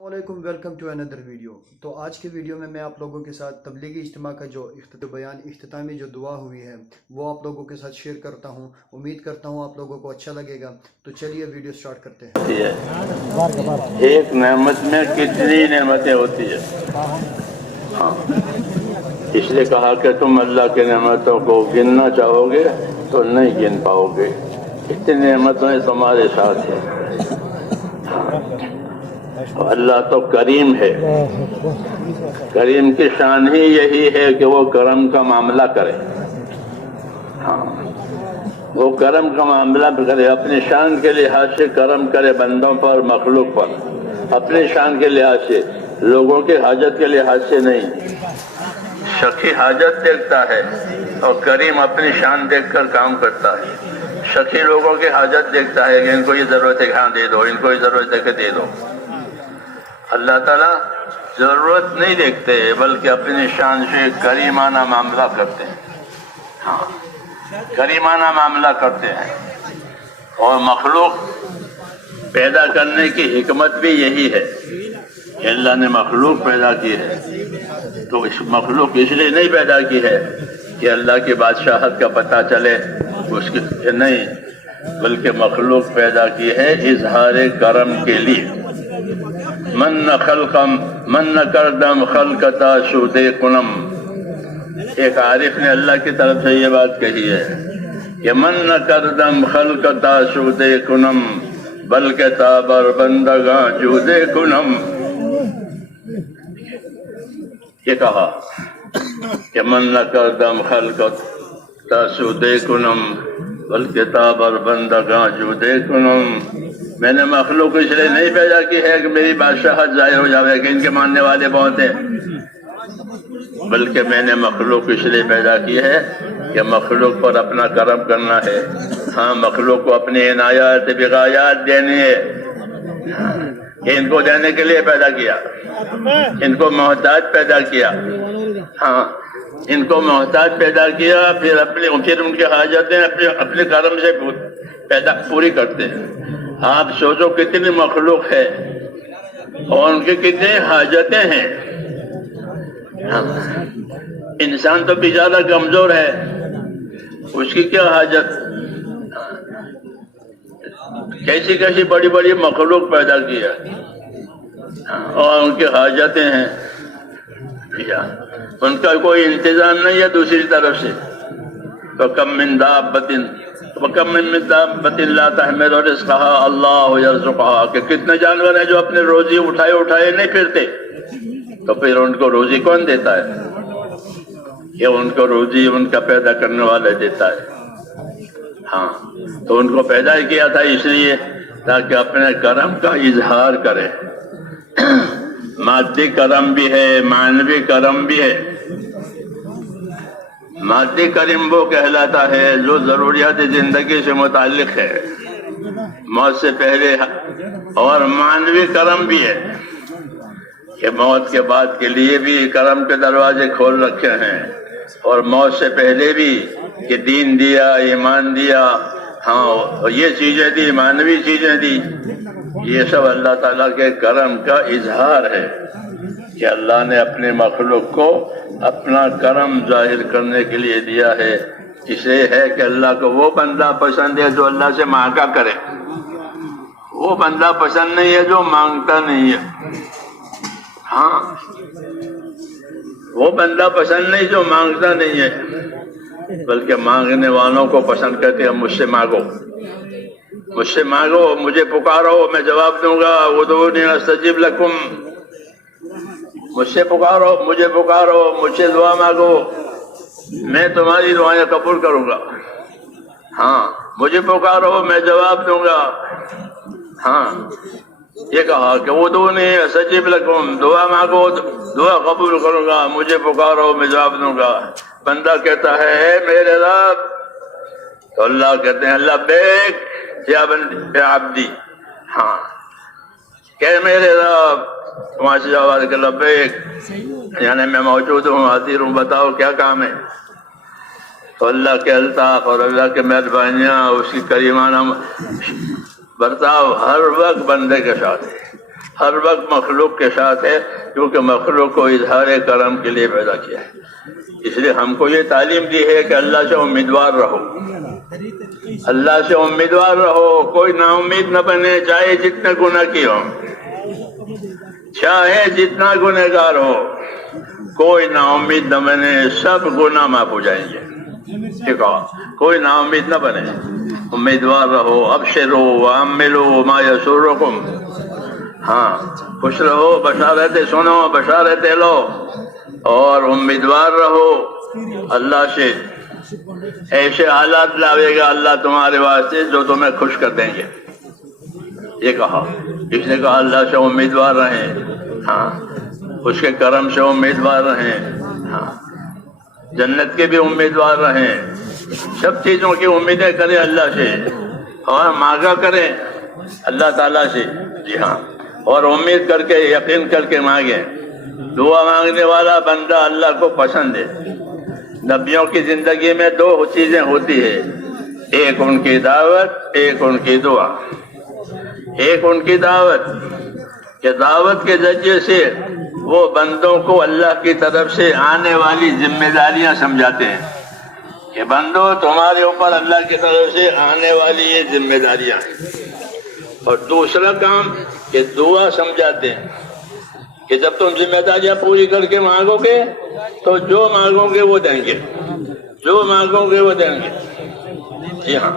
علیکم welcome to another video. تو آج کے ویڈیو میں آپ لوگوں کے ساتھ تبلیغی اجتماع کا جو اختتامی جو دعا ہوئی ہے وہ آپ لوگوں کے ساتھ شیئر کرتا ہوں۔ امید کرتا ہوں آپ لوگوں کو اچھا لگے گا، تو چلیے ویڈیو سٹارٹ کرتے ہیں۔ ایک نعمت میں کتنی نعمتیں ہوتی ہیں، اس لیے کہا کہ تم اللہ کی نعمتوں کو گننا چاہو گے تو نہیں گن پاؤ گے، اتنی نعمتیں تمہارے ساتھ ہیں۔ اللہ تو کریم ہے، کریم کی شان ہی یہی ہے کہ وہ کرم کا معاملہ کرے۔ وہ کرم کا معاملہ کرے، اپنی شان کے لحاظ سے کرم کرے بندوں پر، مخلوق پر، اپنی شان کے لحاظ سے، لوگوں کی حاجت کے لحاظ سے نہیں۔ شقی حاجت دیکھتا ہے اور کریم اپنی شان دیکھ کر کام کرتا ہے۔ شقی لوگوں کی حاجت دیکھتا ہے کہ ان کو یہ ضرورت ہے کہ ہاں دے دو، ان کو یہ ضرورت ہے کہ دے دو۔ اللہ تعالیٰ ضرورت نہیں دیکھتے بلکہ اپنی شان سے کریمانہ معاملہ کرتے ہیں، کریمانہ معاملہ کرتے ہیں۔ اور مخلوق پیدا کرنے کی حکمت بھی یہی ہے کہ اللہ نے مخلوق پیدا کی ہے، تو اس مخلوق اس لیے نہیں پیدا کی ہے کہ اللہ کی بادشاہت کا پتہ چلے اس کی نہیں، بلکہ مخلوق پیدا کی ہے اظہار کرم کے لیے۔ من کردم خلقتا شودے کنم، ایک عارف نے اللہ کی طرف سے یہ بات کہی ہے کہ من کردم خلقتا شودے کنم بلکہ تابر بندگاں جودے کنم۔ یہ کہا کہ من کردم خلقتا شودے کنم بلکہ تابر بندگاں جودے کنم، میں نے مخلوق اس لیے نہیں پیدا کی ہے کہ میری بادشاہت ظاہر ہو جاوے کہ ان کے ماننے والے بہت ہیں، بلکہ میں نے مخلوق اس لیے پیدا کی ہے کہ مخلوق پر اپنا کرم کرنا ہے۔ ہاں، مخلوق کو اپنی عنایات بغایات دینی ہے، کہ ان کو دینے کے لیے پیدا کیا، ان کو محتاج پیدا کیا۔ ہاں، ان کو محتاج پیدا کیا، پھر ان کی حاجتیں اپنے کرم سے پوری کرتے ہیں۔ آپ سوچو کتنی مخلوق ہے اور ان کی کتنی حاجتیں ہیں۔ انسان تو بیچارہ کمزور ہے، اس کی کیا حاجت؟ کیسی کیسی بڑی بڑی مخلوق پیدا کی ہے اور ان کی حاجتیں ہیں، ان کا کوئی انتظام نہیں ہے دوسری طرف سے۔ تو کم من دابۃ وَكَم مِّن دَابَّةٍ لَّا تَحْمِلُ رِزْقَهَا اللَّهُ يَرْزُقُهَا، کہ کتنے جانور ہیں جو اپنے روزی اٹھائے نہیں پھرتے، تو پھر ان کو روزی کون دیتا ہے؟ یہ ان کو روزی ان کا پیدا کرنے والا دیتا ہے۔ ہاں، تو ان کو پیدا ہی کیا تھا اس لیے تاکہ اپنے کرم کا اظہار کرے۔ مادی کرم بھی ہے، معنوی کرم بھی ہے۔ مادی کرم وہ کہلاتا ہے جو ضروریات زندگی سے متعلق ہے، موت سے پہلے، اور معنوی کرم بھی ہے کہ موت کے بعد کے لیے بھی کرم کے دروازے کھول رکھے ہیں، اور موت سے پہلے بھی کہ دین دیا، ایمان دیا، ہاں یہ چیزیں دی، معنوی چیزیں دی۔ یہ سب اللہ تعالیٰ کے کرم کا اظہار ہے کہ اللہ نے اپنے مخلوق کو اپنا کرم ظاہر کرنے کے لیے دیا ہے۔ اسے ہے کہ اللہ کو وہ بندہ پسند ہے جو اللہ سے مانگا کرے، وہ بندہ پسند نہیں ہے جو مانگتا نہیں ہے۔ ہاں، وہ بندہ پسند نہیں جو مانگتا نہیں ہے، بلکہ مانگنے والوں کو پسند کرتے ہیں۔ مجھ سے مانگو، مجھ سے مانگو، مجھے پکارو، میں جواب دوں گا۔ ادعونی استجب لکم، مجھ سے پکارو، مجھے پکارو، مجھ سے دعا مانگو، میں تمہاری دعائیں قبول کروں گا۔ ہاں، مجھے پکارو، میں جواب دوں گا۔ ہاں، یہ کہا کہ ادعونی استجب لکم، دعا مانگو، دعا قبول کروں گا، مجھے پکارو، میں جواب دوں گا۔ بندہ کہتا ہے اے میرے رب، تو اللہ کہتے ہیں لبیک یا عبدی، ہاں کہ میرے رب، وہاں سے جواب کہ لبیک، یعنی میں موجود ہوں، حاضر ہوں، بتاؤ کیا کام ہے۔ تو اللہ کے الطاف اور اللہ کے مہربانیاں، اس کی کریمانہ برتاؤ ہر وقت بندے کے ساتھ ہے، ہر وقت مخلوق کے ساتھ ہے، کیونکہ مخلوق کو اظہار کرم کے لیے پیدا کیا ہے۔ اس لیے ہم کو یہ تعلیم دی ہے کہ اللہ سے امیدوار رہو، اللہ سے امیدوار رہو، کوئی نا امید نہ بنے، چاہے جتنے گناہ کی ہو، چاہے جتنا گنہگار ہو، کوئی نا امید نہ بنے، سب گناہ معاف ہو جائیں گے۔ ٹھیک ہے، کوئی نا امید نہ بنے، امیدوار رہو، ابشروا واملوا ما یسرکم، ہاں خوش رہو، بشارتیں سنو، بشارتیں لو، اور امیدوار رہو اللہ سے۔ ایسے حالات لاوے گا اللہ تمہارے واسطے جو تمہیں خوش کر دیں گے۔ یہ کہا، اس نے کہا اللہ سے امیدوار رہیں، ہاں اس کے کرم سے امیدوار رہیں، ہاں جنت کے بھی امیدوار رہیں، سب چیزوں کی امیدیں کریں اللہ سے، اور مانگا کریں اللہ تعالیٰ سے، جی ہاں، اور امید کر کے، یقین کر کے مانگیں۔ دعا مانگنے والا بندہ اللہ کو پسند ہے۔ نبیوں کی زندگی میں دو چیزیں ہوتی ہیں، ایک ان کی دعوت، ایک ان کی دعا۔ ایک ان کی دعوت، کہ دعوت کے ذریعے سے وہ بندوں کو اللہ کی طرف سے آنے والی ذمہ داریاں سمجھاتے ہیں کہ بندو تمہارے اوپر اللہ کی طرف سے آنے والی یہ ذمہ داریاں ہیں۔ اور دوسرا کام کہ دعا سمجھاتے ہیں کہ جب تم ذمہ داریاں پوری کر کے مانگو گے تو جو مانگو گے وہ دیں گے، جو مانگو گے وہ دیں گے۔ جی ہاں،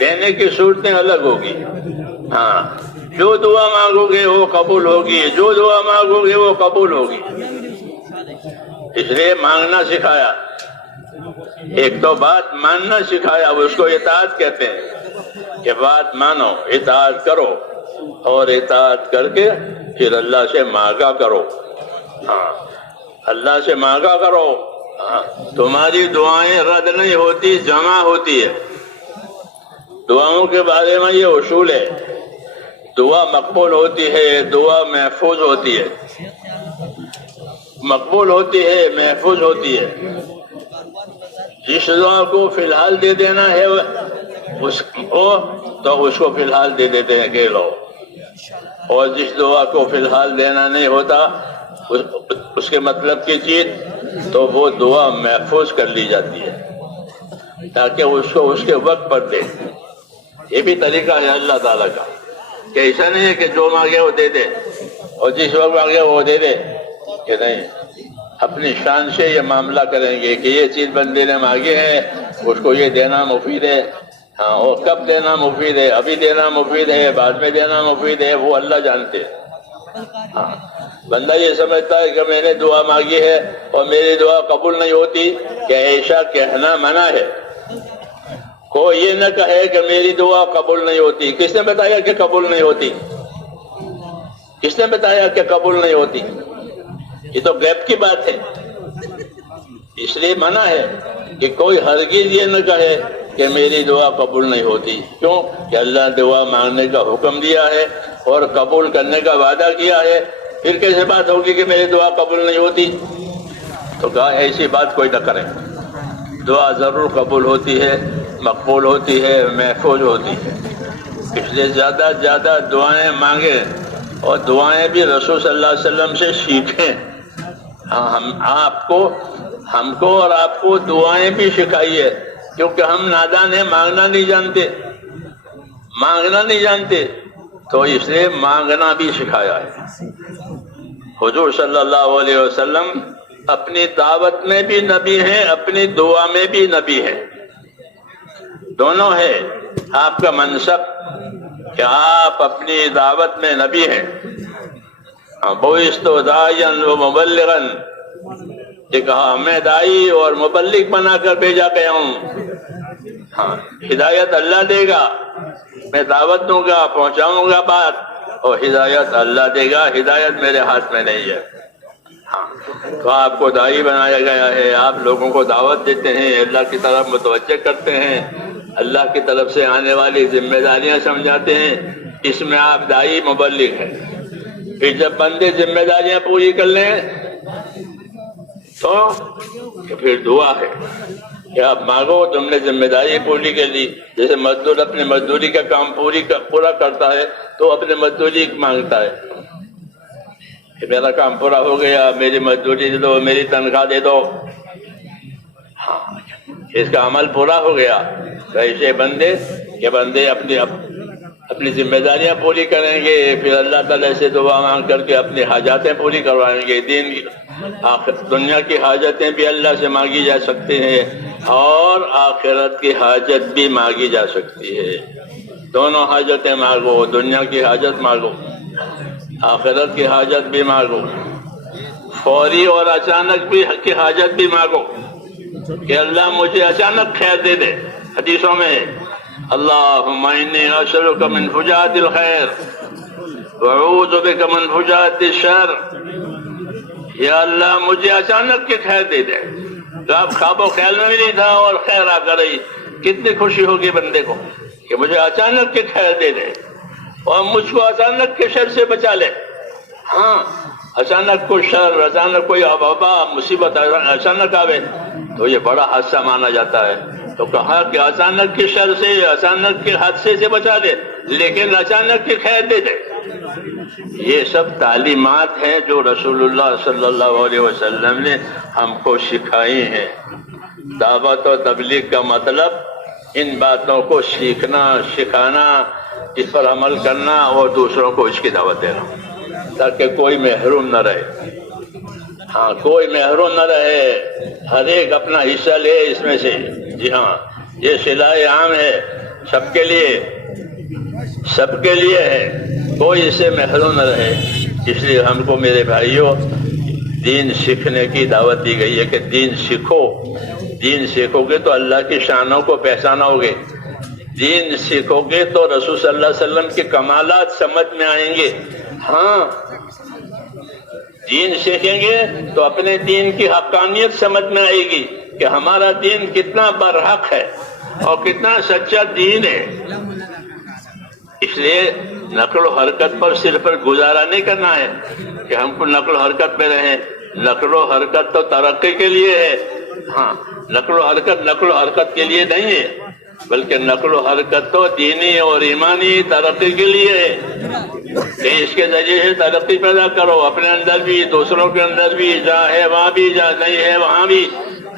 دینے کی صورتیں الگ ہوگی، ہاں جو دعا مانگو گے وہ قبول ہوگی، جو دعا مانگو گے وہ قبول ہوگی۔ اس لیے مانگنا سکھایا، ایک تو بات ماننا سکھایا، اس کو اطاعت کہتے ہیں کہ بات مانو، اطاعت کرو، اور اطاعت کر کے پھر اللہ سے مانگا کرو، ہاں اللہ سے مانگا کرو، ہاں تمہاری دعائیں رد نہیں ہوتی، جمع ہوتی ہے۔ دعاؤں کے بارے میں یہ اصول ہے، دعا مقبول ہوتی ہے، دعا محفوظ ہوتی ہے، مقبول ہوتی ہے، محفوظ ہوتی ہے۔ جس دعا کو فی الحال دے دینا ہے اس کو تو اس کو فی الحال دے دیتے ہیں کہ لو، اور جس دعا کو فی الحال دینا نہیں ہوتا اس کے مطلب کی چیز تو وہ دعا محفوظ کر لی جاتی ہے تاکہ اس کو اس کے وقت پر دے۔ یہ بھی طریقہ ہے اللہ تعالیٰ کا کہ ایسا نہیں ہے کہ جو مانگے وہ دے دے اور جس وقت مانگے وہ دے دے، کہ نہیں، اپنی شان سے یہ معاملہ کریں گے کہ یہ چیز بندے نے مانگی ہے، اس کو یہ دینا مفید ہے، ہاں اور کب دینا مفید ہے، ابھی دینا مفید ہے، بعد میں دینا مفید ہے، وہ اللہ جانتے ہیں۔ ہاں بندہ یہ سمجھتا ہے کہ میں نے دعا مانگی ہے اور میری دعا قبول نہیں ہوتی، کہ ایسا کہنا منع ہے۔ کوئی یہ نہ کہے کہ میری دعا قبول نہیں ہوتی۔ کس نے بتایا کہ قبول نہیں ہوتی؟ کس نے بتایا کہ قبول نہیں ہوتی؟ یہ تو غیب کی بات ہے، اس لیے منع ہے کہ کوئی ہرگز یہ نہ کہے کہ میری دعا قبول نہیں ہوتی۔ کیوں؟ کہ اللہ نے دعا مانگنے کا حکم دیا ہے اور قبول کرنے کا وعدہ کیا ہے، پھر کیسے بات ہوگی کہ میری دعا قبول نہیں ہوتی؟ تو کہا ایسی بات کوئی نہ کرے، دعا ضرور قبول ہوتی ہے، مقبول ہوتی ہے، محفوظ ہوتی ہے۔ اس لیے زیادہ زیادہ دعائیں مانگیں، اور دعائیں بھی رسول صلی اللہ علیہ وسلم سے سیکھیں۔ ہم کو اور آپ کو دعائیں بھی سکھائیے، کیونکہ ہم نادان ہیں، مانگنا نہیں جانتے، مانگنا نہیں جانتے، تو اس لیے مانگنا بھی سکھایا ہے۔ حضور صلی اللہ علیہ وسلم اپنی دعوت میں بھی نبی ہیں، اپنی دعا میں بھی نبی ہیں، دونوں ہے۔ آپ کا منصب کہ آپ اپنی دعوت میں نبی ہیں، بعثت داعیا و مبلغا، یہ کہا میں داعی اور مبلغ بنا کر بھیجا گیا ہوں۔ ہاں ہدایت اللہ دے گا، میں دعوت دوں گا، پہنچاؤں گا بات، اور ہدایت اللہ دے گا، ہدایت میرے ہاتھ میں نہیں ہے۔ ہاں تو آپ کو داعی بنایا گیا ہے، آپ لوگوں کو دعوت دیتے ہیں، اللہ کی طرف متوجہ کرتے ہیں، اللہ کی طرف سے آنے والی ذمہ داریاں سمجھاتے ہیں، اس میں آپ داعی مبلغ ہیں۔ پھر جب بندے ذمہ داریاں پوری کر لیں تو پھر دعا ہے کہ آپ مانگو، تم نے ذمہ داری پوری کر لی۔ جیسے مزدور اپنے مزدوری کا کام پورا کرتا ہے تو اپنے مزدوری مانگتا ہے، کہ میرا کام پورا ہو گیا، میری مزدوری دے دو، میری تنخواہ دے دو، ہاں اس کا عمل پورا ہو گیا تو ایسے بندے کہ بندے اپنی ذمہ داریاں پوری کریں گے، پھر اللہ تعالیٰ سے دعا مانگ کر کے اپنی حاجاتیں پوری کروائیں گے۔ دنیا کی حاجتیں بھی اللہ سے مانگی جا سکتی ہیں اور آخرت کی حاجت بھی مانگی جا سکتی ہے۔ دونوں حاجتیں مانگو، دنیا کی حاجت مانگو، آخرت کی حاجت بھی مانگو، فوری اور اچانک بھی کی حاجت بھی مانگو کہ اللہ مجھے اچانک خیر دے دے۔ حدیثوں میں اللہم انی اسألک من فجاءۃ الخیر واعوذ بک من فجاءۃ الشر، یا اللہ مجھے اچانک کی خیر دے دے۔ تو آپ خواب و خیال میں بھی نہیں تھا اور خیر آ کر رہی، کتنی خوشی ہوگی بندے کو کہ مجھے اچانک کی خیر دے دے اور مجھ کو اچانک کے شر سے بچا لے۔ ہاں اچانک کوئی شر، اچانک کوئی وبا مصیبت اچانک آوے تو یہ بڑا حادثہ مانا جاتا ہے، تو کہا کہ اچانک کے شر سے، اچانک کے حادثے سے بچا دے، لیکن اچانک کی خیر دے دے۔ یہ سب تعلیمات ہیں جو رسول اللہ صلی اللہ علیہ وسلم نے ہم کو سکھائی ہیں۔ دعوت و تبلیغ کا مطلب ان باتوں کو سیکھنا، سکھانا، اس پر عمل کرنا اور دوسروں کو اس کی دعوت دینا، تاکہ کوئی محروم نہ رہے۔ ہاں کوئی محروم نہ رہے، ہر ایک اپنا حصہ لے اس میں سے۔ جی ہاں یہ صلاح عام ہے، سب کے لیے ہے، کوئی اس سے محروم نہ رہے۔ اس لیے ہم کو میرے بھائیوں دین سیکھنے کی دعوت دی گئی ہے کہ دین سیکھو۔ دین سیکھو گے تو اللہ کی شانوں کو پہچانو گے، دین سیکھو گے تو رسول صلی اللہ علیہ وسلم کے کمالات سمجھ میں آئیں گے۔ ہاں دین سیکھیں گے تو اپنے دین کی حقانیت سمجھ میں آئے گی کہ ہمارا دین کتنا برحق ہے اور کتنا سچا دین ہے۔ اس لیے نقل و حرکت پر صرف گزارا نہیں کرنا ہے کہ ہم کو نقل و حرکت میں رہیں۔ نقل و حرکت تو ترقی کے لیے ہے، ہاں نقل و حرکت کے لیے نہیں ہے، بلکہ نقل و حرکت تو دینی اور ایمانی ترقی کے لیے ہے کہ اس کے ذریعے سے ترقی پیدا کرو، اپنے اندر بھی، دوسروں کے اندر بھی، جہاں ہے وہاں بھی، جہاں نہیں ہے وہاں بھی،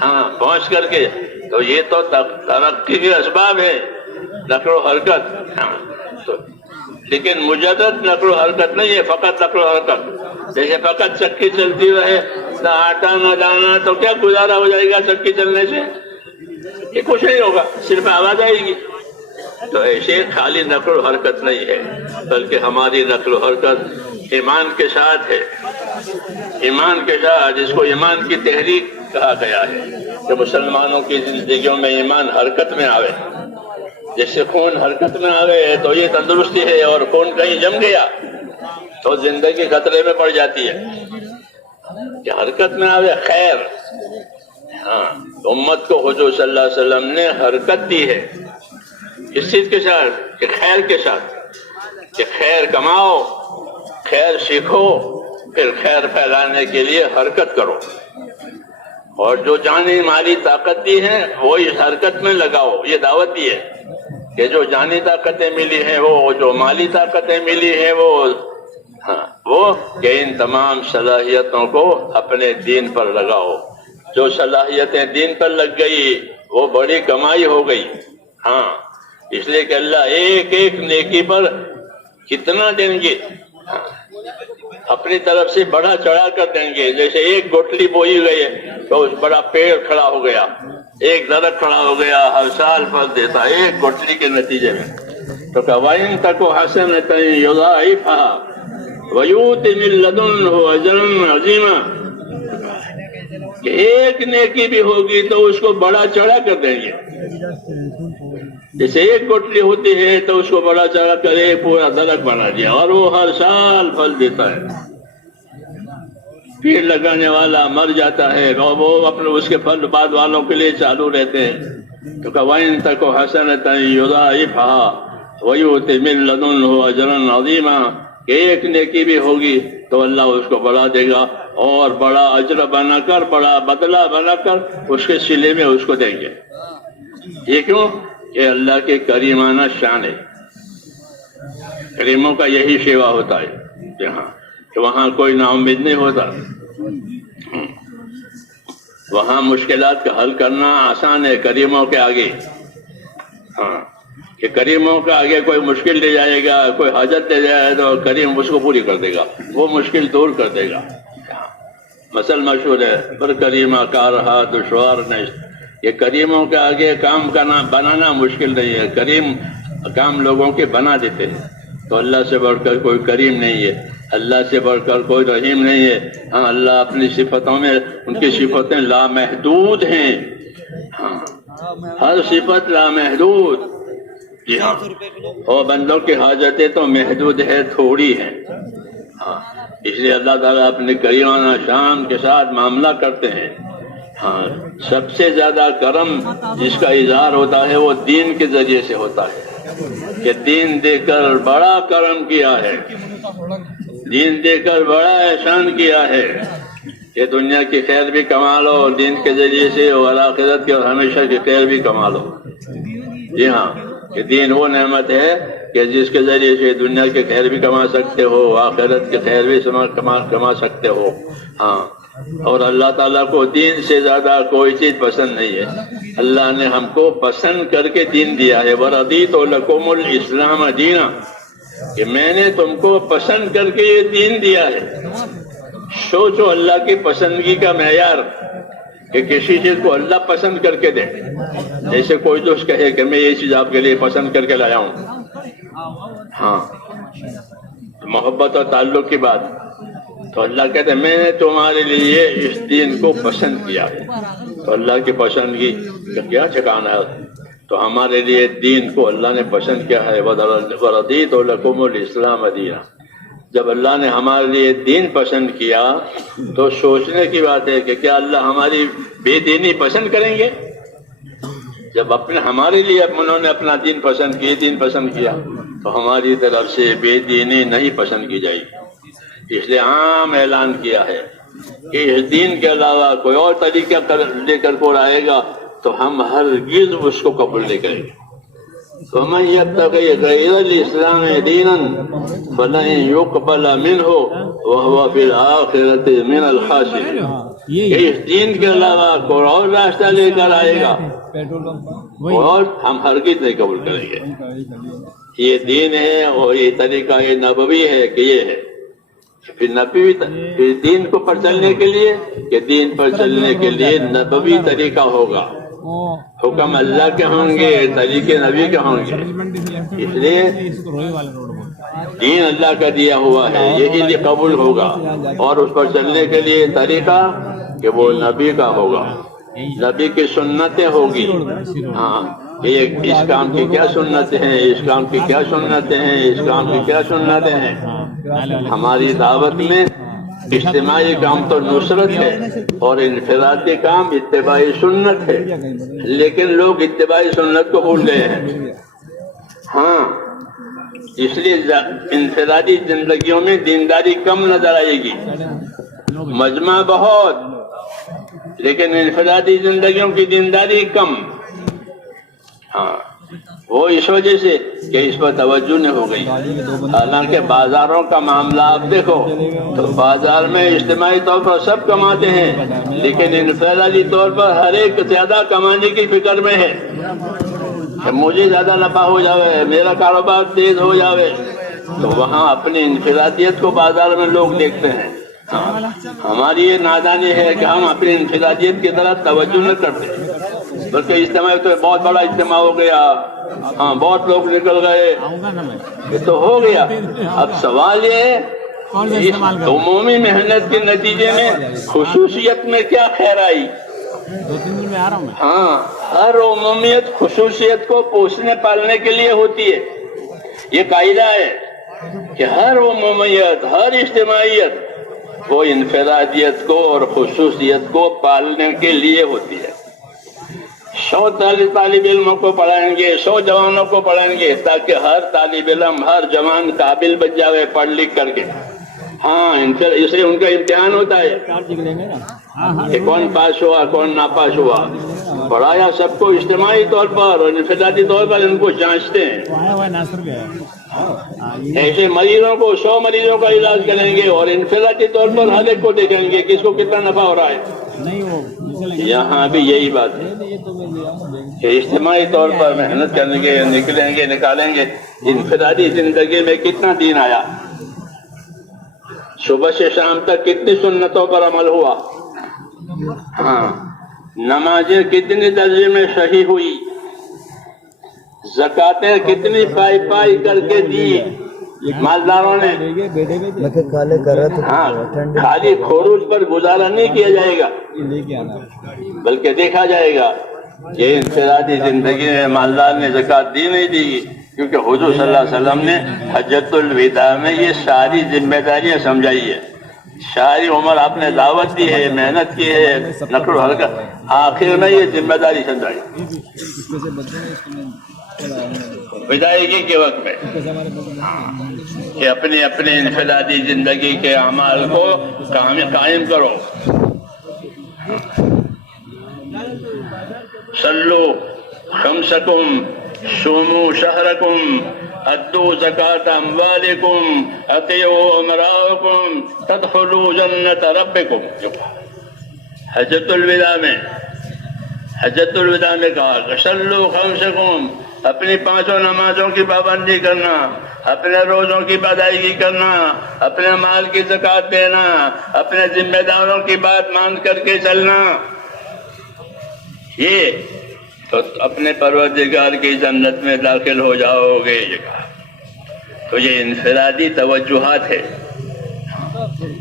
ہاں پہنچ کر کے۔ تو یہ تو ترقی کے اسباب ہے نقل و حرکت، ہاں لیکن مجدد نقل و حرکت نہیں ہے، فقط نقل و حرکت۔ جیسے فقط چکی چلتی رہے، نہ آٹا نہ دانا، تو کیا گزارا ہو جائے گا چکی چلنے سے؟ یہ کچھ نہیں ہوگا، صرف آواز آئے گی۔ تو ایسے خالی نقل و حرکت نہیں ہے، بلکہ ہماری نقل و حرکت ایمان کے ساتھ ہے، ایمان کے ساتھ، جس کو ایمان کی تحریک کہا گیا ہے کہ مسلمانوں کی زندگیوں میں ایمان حرکت میں آوے۔ جیسے خون حرکت میں آوے تو یہ تندرستی ہے، اور خون کہیں جم گیا تو زندگی خطرے میں پڑ جاتی ہے۔ کہ حرکت میں آوے خیر، ہاں امت کو حضور صلی اللہ علیہ وسلم نے حرکت دی ہے اس چیز کے ساتھ کہ خیر کے ساتھ، کہ خیر کماؤ، خیر سیکھو، پھر خیر پھیلانے کے لیے حرکت کرو، اور جو جانی مالی طاقت دی ہے وہ اس حرکت میں لگاؤ۔ یہ دعوت دی ہے کہ جو جانی طاقتیں ملی ہیں، وہ جو مالی طاقتیں ملی ہیں، وہ کہ ان تمام صلاحیتوں کو اپنے دین پر لگاؤ۔ جو صلاحیتیں دین پر لگ گئی وہ بڑی کمائی ہو گئی۔ ہاں اس لیے کہ اللہ ایک ایک نیکی پر کتنا دیں گے، اپنی طرف سے بڑا چڑھا کر دیں گے۔ جیسے ایک گٹلی بوئی گئی تو اس بڑا پیڑ کھڑا ہو گیا، ایک درخت کھڑا ہو گیا، ہر سال پھل دیتا ایک گٹلی کے نتیجے میں۔ تو کہ وَإِن تَكُ حَسَنَةً يُضَاعِفْهَا وَيُؤْتِ مِن لَّدُنْهُ أَجْرًا عَظِيمًا، کہ ایک نیکی بھی ہوگی تو اس کو بڑا چڑھا کر دیں گے۔ جیسے ایک گٹلی ہوتی ہے تو اس کو بڑا چڑھا کر ایک پورا درخت بنا دیا، اور وہ ہر سال پھل دیتا ہے۔ پیڑ لگانے والا مر جاتا ہے اور وہ اپنے اس کے پھل بعد والوں کے لیے چالو رہتے ہیں۔ تو کہ وَإِن تَكُ حَسَنَةً يُضَاعِفْهَا وَيُؤْتِ مِن لَّدُنْهُ أَجْرًا عَظِيمًا، کہ ایک نیکی بھی ہوگی تو اللہ اس کو بڑھا دے گا، اور بڑا اجر بنا کر، بڑا بدلہ بنا کر اس کے صلے میں اس کو دیں گے۔ یہ کیوں؟ کہ اللہ کے کریمانہ شان ہے، کریموں کا یہی سیوا ہوتا ہے۔ جہاں کہ وہاں کوئی نا امید نہیں ہوتا. وہاں مشکلات کا حل کرنا آسان ہے کریموں کے آگے. ہاں کہ کریموں کے آگے کوئی مشکل لے جائے گا, کوئی حاجت لے جائے تو کریم اس کو پوری کر دے گا, وہ مشکل دور کر دے گا. مثل مشہور ہے, پر کریمہ کا رہا دشوار نہیں. یہ کریموں کے آگے کام کرنا بنانا مشکل نہیں ہے, کریم کام لوگوں کے بنا دیتے ہیں. تو اللہ سے بڑھ کر کوئی کریم نہیں ہے, اللہ سے بڑھ کر کوئی رحیم نہیں ہے. ہاں اللہ اپنی صفتوں میں, ان کی صفتیں لامحدود ہیں. ہاں ہر صفت لامحدود. جی ہاں, اور بندوں کی حاجتیں تو محدود ہے, تھوڑی ہے. ہاں اس لیے اللہ تعالیٰ اپنے کریمانہ شان کے ساتھ معاملہ کرتے ہیں. ہاں سب سے زیادہ کرم جس کا اظہار ہوتا ہے وہ دین کے ذریعے سے ہوتا ہے, کہ دین دے کر بڑا کرم کیا ہے, دین دے کر بڑا احسان کیا ہے, کہ دنیا کی خیر بھی کما لو دین کے ذریعے سے, اور آخرت کی اور ہمیشہ کی خیر بھی کما لو. جی ہاں کہ دین وہ نعمت ہے کہ جس کے ذریعے سے دنیا کی خیر بھی کما سکتے ہو, آخرت کی خیر بھی کما سکتے ہو. ہاں اور اللہ تعالیٰ کو دین سے زیادہ کوئی چیز پسند نہیں ہے. اللہ نے ہم کو پسند کر کے دین دیا ہے. وَرَضِيتُ لَكُمُ الْإِسْلَامَ دِينًا, کہ میں نے تم کو پسند کر کے یہ دین دیا ہے. سوچو اللہ کی پسندگی کا معیار, کہ کسی چیز کو اللہ پسند کر کے دے. جیسے کوئی دوست کہے کہ میں یہ چیز آپ کے لیے پسند کر کے لایا ہوں. ہاں محبت اور تعلق کی بات. تو اللہ کہتے ہیں میں نے تمہارے لیے اس دین کو پسند کیا ہے. تو اللہ کی پسندگی کا کیا ٹھکانا ہے. تو ہمارے لیے دین کو اللہ نے پسند کیا ہے. وَرَضِيتُ لَكُمُ الْإِسْلَامَ دِينًا. جب اللہ نے ہمارے لیے دین پسند کیا تو سوچنے کی بات ہے کہ کیا اللہ ہماری بے دینی پسند کریں گے. جب ہمارے لیے انہوں نے اپنا دین پسند کیا تو ہماری طرف سے بے دینی نہیں پسند کی جائے گی. اس لیے عام اعلان کیا ہے کہ اس دین کے علاوہ کوئی اور طریقہ لے کر کوئی آئے گا تو ہم ہرگز اس کو قبول نہیں کریں گے. فَمَن يَبْتَغِي غَيْرَ الْإِسْلَامِ دِينًا فَلَن يُقْبَلَ مِنْهُ وَهُوَ فِي الْآخِرَةِ مِنَ الْخَاسِرِينَ. کہ اس دین کے علاوہ کوئی اور راستہ لے کر آئے گا اور ہم ہرگز نہیں قبول کریں گے. یہ دین ہے اور یہ طریقہ یہ نبوی ہے کہ یہ ہے. پھر نبوی پھر دین کو پر چلنے کے لیے, کہ دین پر چلنے کے لیے نبوی طریقہ ہوگا. حکم اللہ کے ہوں گے, طریقے نبی کے ہوں گے. اس لیے دین اللہ کا دیا ہوا ہے, یہی قبول ہوگا. اور اس پر چلنے کے لیے طریقہ کہ وہ نبی کا ہوگا, نبی کی سنتیں ہوگی. ہاں اس کام کی کیا سنتیں ہیں, اس کام کی کیا سنتیں ہیں, اس کام کی کیا سنتیں ہیں. ہماری دعوت میں اجتماعی کام تو نصرت ہے اور انفرادی کام اتباعی سنت ہے, لیکن لوگ اتباعی سنت کو بھول گئے ہیں. ہاں اس لیے انفرادی زندگیوں میں دینداری کم نظر آئے گی, مجمع بہت لیکن انفرادی زندگیوں کی دینداری کم. ہاں وہ اس وجہ سے کہ اس پر توجہ نہیں ہو گئی. حالانکہ بازاروں کا معاملہ آپ دیکھو تو بازار میں اجتماعی طور پر سب کماتے ہیں, لیکن انفرادی طور پر ہر ایک زیادہ کمانے کی فکر میں ہے کہ مجھے زیادہ نفع ہو جاوے, میرا کاروبار تیز ہو جاوے. تو وہاں اپنی انفرادیت کو بازار میں لوگ دیکھتے ہیں. ہماری یہ نادانی ہے کہ ہم اپنی انفرادیت کی طرف توجہ نہ کرتے, بلکہ اجتماع تو بہت بڑا اجتماع ہو گیا, ہاں بہت لوگ نکل گئے, یہ تو ہو گیا. اب سوال یہ ہے عمومی محنت کے نتیجے میں خصوصیت میں کیا خیر آئی. ہاں ہر عمومیت خصوصیت کو پوسنے پالنے کے لیے ہوتی ہے. یہ قاعدہ ہے کہ ہر عمومیت, ہر اجتماعیت وہ انفرادیت کو اور خصوصیت کو پالنے کے لیے ہوتی ہے. 100 طالب علموں کو پڑھائیں گے, 100 جوانوں کو پڑھائیں گے تاکہ ہر طالب علم, ہر جوان قابل بن جاوے پڑھ لکھ کر کے. ہاں اسے ان کا امتحان ہوتا ہے کہ کون پاس ہوا کون ناپاس ہوا. پڑھایا سب کو اجتماعی طور پر اور انفرادی طور پر ان کو جانچتے ہیں. ایسے مریضوں کو 100 مریضوں کا علاج کریں گے اور انفرادی طور پر ہر ایک کو دیکھیں گے کس کو کتنا نفع ہو رہا ہے. یہاں بھی یہی بات ہے کہ اجتماعی طور پر محنت کریں گے، نکلیں گے، نکالیں گے. انفرادی زندگی میں کتنا دین آیا، صبح سے شام تک کتنی سنتوں پر عمل ہوا، ہاں نمازیں کتنی درجے میں صحیح ہوئی، زکاتیں کتنی پائی پائی کر کے دی مالداروں نے. ہاں خالی خروج پر گزارا نہیں کیا جائے گا بلکہ دیکھا جائے گا. یہ انفرادی زندگی میں مالدار نے زکات دی نہیں دی، کیونکہ حضور صلی اللہ علیہ وسلم نے حجۃ الوداع میں یہ ساری ذمہ داریاں سمجھائی ہے. ساری عمر آپ نے دعوت دی ہے، محنت کی ہے، نقل و حرکت، آخر میں یہ ذمہ داری سمجھائی وداعیگی کے وقت میں کہ اپنے اپنے انفرادی زندگی کے اعمال کو قائم کرو. صلو خمسکم صوموا شہرکم ادوا زکاة اموالکم اطیعوا امراءکم تدخلوا جنت ربکم. حجۃ الوداع میں کہا کہ صلو خمسکم، اپنی 5 نمازوں کی پابندی کرنا، اپنے روزوں کی ادائیگی کرنا، اپنے مال کی زکات دینا، اپنے ذمہ داروں کی بات مان کر کے چلنا، یہ تو اپنے پروردگار کی جنت میں داخل ہو جاؤ گے. تو یہ انفرادی توجہات ہے،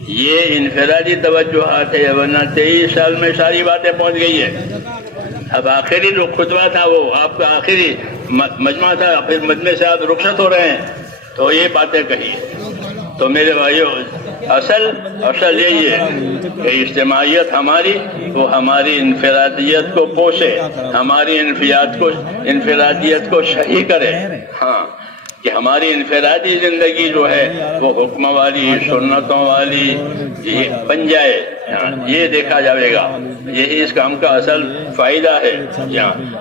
یہ انفرادی توجہات ہے، ورنہ 23 سال میں ساری باتیں پہنچ گئی ہے. اب آخری جو خطبہ تھا وہ آپ کا آخری مجمع تھا، پھر مجمع سے آپ رخصت ہو رہے ہیں تو یہ باتیں کہی. تو میرے بھائیوں اصل یہی ہے کہ اجتماعیت ہماری وہ ہماری انفرادیت کو پوشے، ہماری انفرادیت کو صحیح کرے. ہاں کہ ہماری انفرادی زندگی جو ہے وہ حکم والی، سنتوں والی یہ بن جائے. یہ دیکھا جائے گا، یہی اس کام کا اصل فائدہ ہے.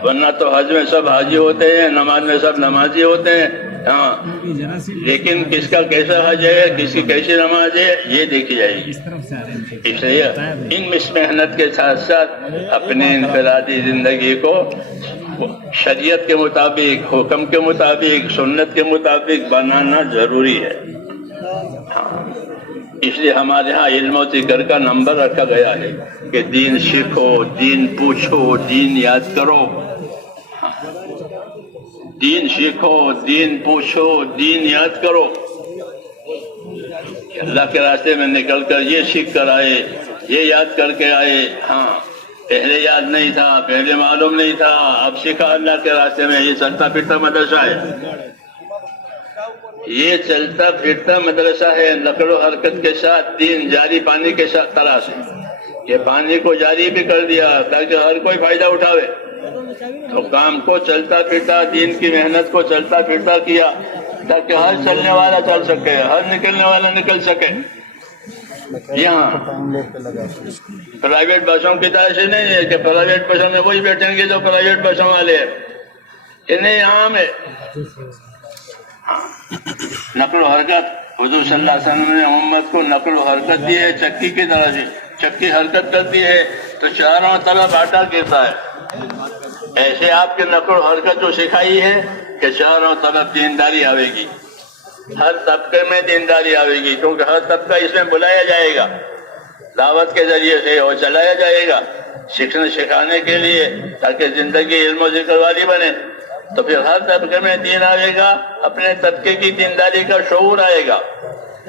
ورنہ تو حج میں سب حاجی ہوتے ہیں، نماز میں سب نمازی ہوتے ہیں، ہاں لیکن کس کا کیسا حج ہے، کس کی کیسی نماز ہے، یہ دیکھی جائے گی. اس لیے ان محنت کے ساتھ ساتھ اپنی انفرادی زندگی کو شریعت کے مطابق، حکم کے مطابق، سنت کے مطابق بنانا ضروری ہے. اس لیے ہمارے ہاں علم و ذکر کا نمبر رکھا گیا ہے کہ دین سیکھو، دین پوچھو، دین یاد کرو. دین سیکھو، دین پوچھو، دین یاد کرو. اللہ کے راستے میں نکل کر یہ سیکھ کر آئے، یہ یاد کر کے آئے. ہاں پہلے یاد نہیں تھا، پہلے معلوم نہیں تھا، اب سیکھا اللہ کے راستے میں. یہ چلتا پھرتا مدرسہ ہے، یہ چلتا پھرتا مدرسہ ہے، نقل و حرکت کے ساتھ دین جاری پانی کے ساتھ طرح سے. یہ پانی کو جاری بھی کر دیا تاکہ ہر کوئی فائدہ اٹھاوے. تو کام کو چلتا پھرتا، دین کی محنت کو چلتا پھرتا کیا تاکہ ہر چلنے والا چل سکے، ہر نکلنے والا نکل سکے. یہاں پرائیویٹ بسوں کی طرح سے نہیں ہے کہ پرائیویٹ بسوں میں وہی بیٹھیں گے جو پرائیویٹ بسوں والے ہیں. یہ نہیں عام ہے. نقل و حرکت حضور صلی اللہ علیہ وسلم نے امت کو نقل و حرکت دی ہے چکی کی طرح سے. چکی حرکت کرتی ہے تو چاروں طرف آٹا گرتا ہے. ایسے آپ کی نقل و حرکت جو سکھائی ہے کہ چاروں طرف دینداری آئے گی، ہر طبقے میں دینداری آئے گی، کیونکہ ہر طبقہ اس میں بلایا جائے گا دعوت کے ذریعے سے اور چلایا جائے گا سیکھنے سکھانے کے لیے تاکہ زندگی علم و ذکر والی بنے. تو پھر ہر طبقے میں دین آئے گا، اپنے طبقے کی دینداری کا شعور آئے گا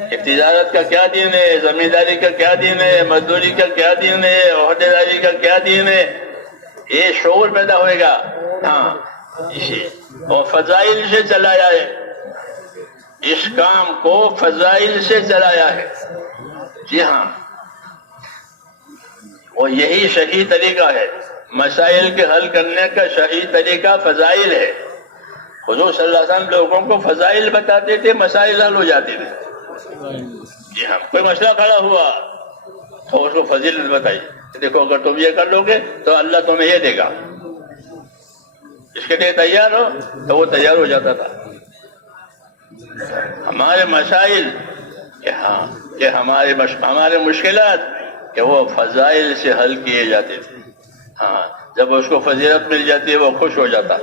کہ تجارت کا کیا دین ہے، زمینداری کا کیا دین ہے، مزدوری کا کیا دین ہے، عہدے داری کا کیا دین ہے. یہ شعور پیدا ہوئے گا. ہاں اسی اور فضائل سے چلایا ہے، اس کام کو فضائل سے چلایا ہے. جی ہاں، اور یہی صحیح طریقہ ہے. مسائل کے حل کرنے کا صحیح طریقہ فضائل ہے. حضور صلی اللہ علیہ وسلم لوگوں کو فضائل بتاتے تھے، مسائل حل ہو جاتے تھے. جی ہاں، کوئی مسئلہ کھڑا ہوا تو اس کو فضیلت بتائی، دیکھو اگر تم یہ کر لو گے تو اللہ تمہیں یہ دے گا، اس کے لیے تیار ہو، تو وہ تیار ہو جاتا تھا. ہمارے مسائل کہ ہمارے مشکلات کہ وہ فضائل سے حل کیے جاتے تھے. ہاں جب اس کو فضیلت مل جاتی ہے وہ خوش ہو جاتا.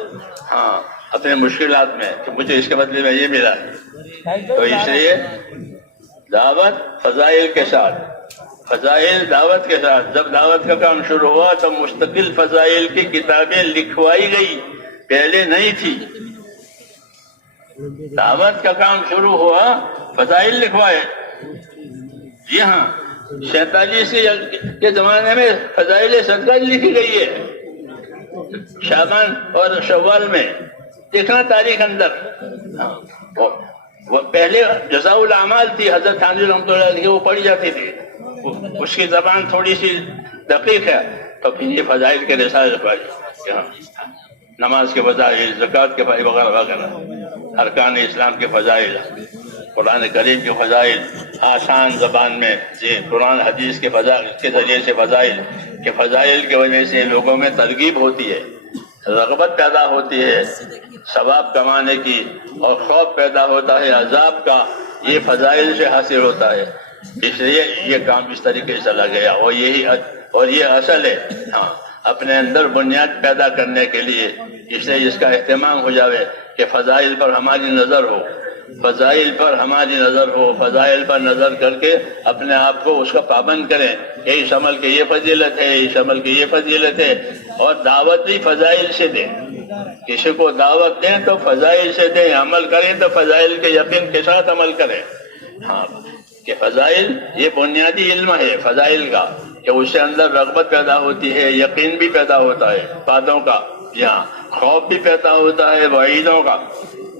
ہاں اپنے مشکلات میں کہ مجھے اس کے بدلے میں یہ ملا. تو اس لیے دعوت فضائل کے ساتھ، فضائل دعوت کے ساتھ. جب دعوت کا کام شروع ہوا تو مستقل فضائل کی کتابیں لکھوائی گئی، پہلے نہیں تھی. دعوت کا کام شروع ہوا فضائل لکھوائے. جی ہاں 47 کے زمانے میں فضائل صدقہ لکھی گئی ہے، شعبان اور شوال میں دیکھنا تاریخ اندر. وہ پہلے جزاء الاعمال تھی، حضرت تھانوی رحمۃ اللہ علیہ وہ پڑھی جاتی تھی. اس کی زبان تھوڑی سی دقیق ہے تو پھر یہ فضائل کے رسالے لکھوائے. نماز کے فضائل، زکوٰۃ کے فضائل وغیرہ وغیرہ، ارکان اسلام کے فضائل، قرآن کریم کے فضائل آسان زبان میں، جی قرآن حدیث کے فضائل کے ذریعے سے فضائل کے فضائل کی وجہ سے لوگوں میں ترغیب ہوتی ہے، رغبت پیدا ہوتی ہے ثواب کمانے کی، اور خوف پیدا ہوتا ہے عذاب کا. یہ فضائل سے حاصل ہوتا ہے. اس لیے یہ کام اس طریقے سے چلا گیا اور یہ اصل ہے. ہاں اپنے اندر بنیاد پیدا کرنے کے لیے اس لیے اس کا اہتمام ہو جاوے کہ فضائل پر ہماری نظر ہو، فضائل پر ہماری نظر ہو، فضائل پر نظر کر کے اپنے آپ کو اس کا پابند کریں کہ اس عمل کی یہ فضیلت ہے، اس عمل کی یہ فضیلت ہے. اور دعوت بھی فضائل سے دیں. کسی کو دعوت دیں تو فضائل سے دیں، عمل کریں تو فضائل کے یقین کے ساتھ عمل کریں. ہاں کہ فضائل یہ بنیادی علم ہے فضائل کا، کہ اس سے اندر رغبت پیدا ہوتی ہے، یقین بھی پیدا ہوتا ہے باتوں کا، یہاں خوف بھی پیدا ہوتا ہے وعیدوں کا.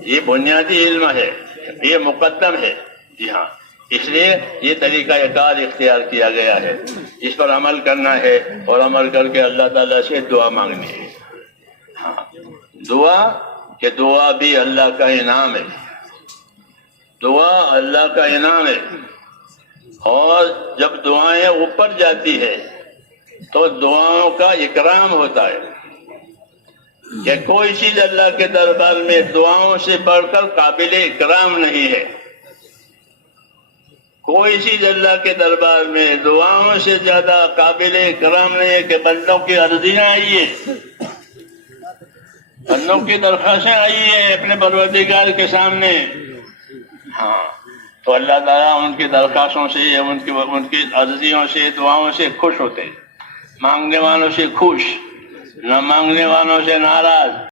یہ بنیادی علم ہے، یہ مقدم ہے. جی ہاں اس لیے یہ طریقہ کار اختیار کیا گیا ہے. اس پر عمل کرنا ہے اور عمل کر کے اللہ تعالیٰ سے دعا مانگنی ہے. ہاں دعا بھی اللہ کا انعام ہے. دعا اللہ کا انعام ہے. اور جب دعائیں اوپر جاتی ہے تو دعاؤں کا اکرام ہوتا ہے. کہ کوئی چیز اللہ کے دربار میں دعاؤں سے بڑھ کر قابل اکرام نہیں ہے. کوئی چیز اللہ کے دربار میں دعاؤں سے زیادہ قابل اکرام نہیں ہے. کہ بندوں کی عرضیاں آئی ہیں، بندوں کی درخواستیں آئی ہیں اپنے پروردگار کے سامنے. ہاں تو اللہ تعالیٰ ان کی درخواستوں سے، ان کی عرضیوں سے، دعاؤں سے خوش ہوتے ہیں. مانگنے والوں سے خوش، نہ مانگنے والوں سے ناراض.